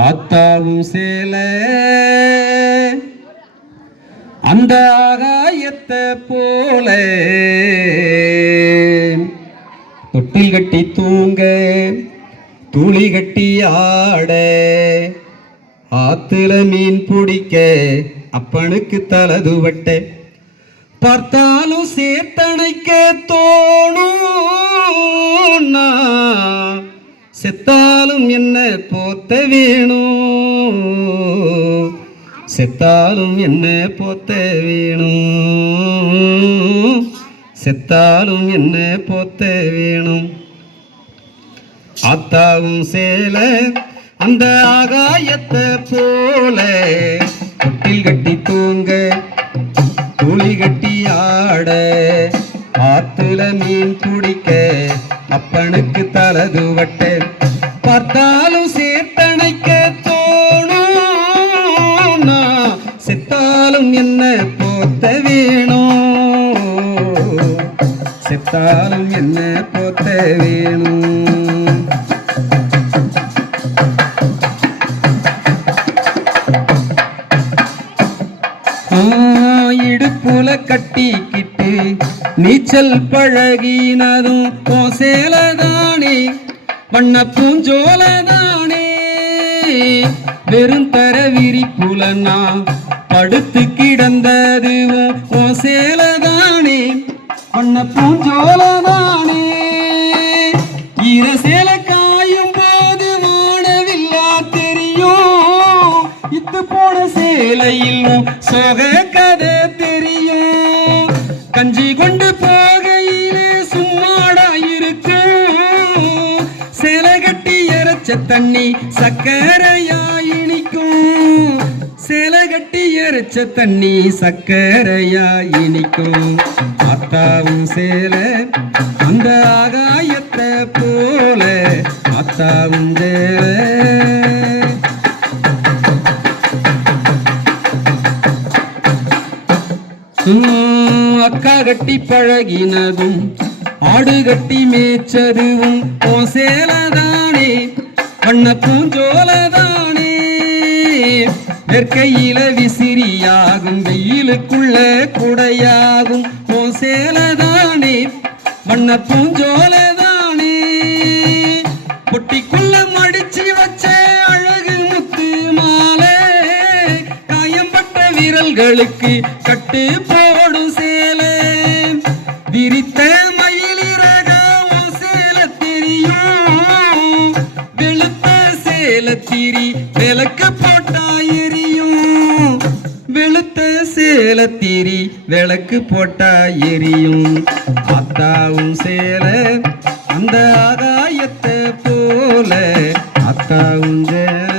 ஆத்தாவும் சேல அந்த ஆகாயத்தை போல தொட்டில் கட்டி தூங்க துளி கட்டி ஆட ஆத்துல மீன் பிடிக்க அப்பனுக்கு தலதுவட்ட பார்த்தாலும் சேர்த்தணைக்க தோணும் செத்தாலும் என்ன போத்த வேணும் செத்தாலும் என்ன போத்த வேணும் செத்தாலும் என்ன போத்த வேணும் ஆத்தாவும் சேல அந்த ஆகாயத்தை போல தொட்டில் கட்டி தூங்க துளி கட்டி ஆட ஆத்துல மீன் பிடிக்க அப்பனுக்கு தலதுவட்ட பார்த்தாலும் சேர்த்தணைக்க தோணும் செத்தாலும் என்ன போத்த வேணும் செத்தாலும் என்ன போத்த வேணும் இடுப்புல கட்டிக்கிட்டு நீச்சல் பழகினதும் சேலதானே வண்ண பூஞ்சோலதானே வெறும் தர விரிப்புலனா படுத்து கிடந்ததுவும் சேலதானே வண்ண பூஞ்சோலதானே ஈர சேல காயும் போது வானவில்லா தெரியும் இத்து போன சேலையில் சோக கதை தெரியும் கஞ்சி கொண்டு போகையிலே சும்மாடா இருக்கும் சேலை கட்டி இறைச்ச தண்ணி சக்கரையா இனிக்கும் சேலை கட்டி இறைச்ச தண்ணி சக்கரையா இனிக்கும் ஆத்தாவும் சேலை அந்த ஆகாயத்தை போல ஆத்தாவும் சேலை அக்கா கட்டி பழகினதும் ஆடு கட்டி மேய்ச்சதுவும் சேலதானே வண்ண பூஞ்சோலதானே வெற்கையில விசிறியாகும் வெயிலுக்குள்ள குடையாகும் சேலதானே வண்ண பூஞ்சோலதானே பொட்டிக்குள்ள மடிச்சு வச்ச அழகு முத்து மாலை காயம்பட்ட விரல்களுக்கு கட்டு போடும் சேலை விரித்த மயிலிறகாவும் சேலை தெரியும் வெளுத்த சேலை திரி விளக்கு போட்டா எரியும் வெளுத்த சேலை திரி விளக்கு போட்டா எரியும் ஆத்தாவும் சேலை அந்த ஆகாயத்தை போல ஆத்தாவும் சேலை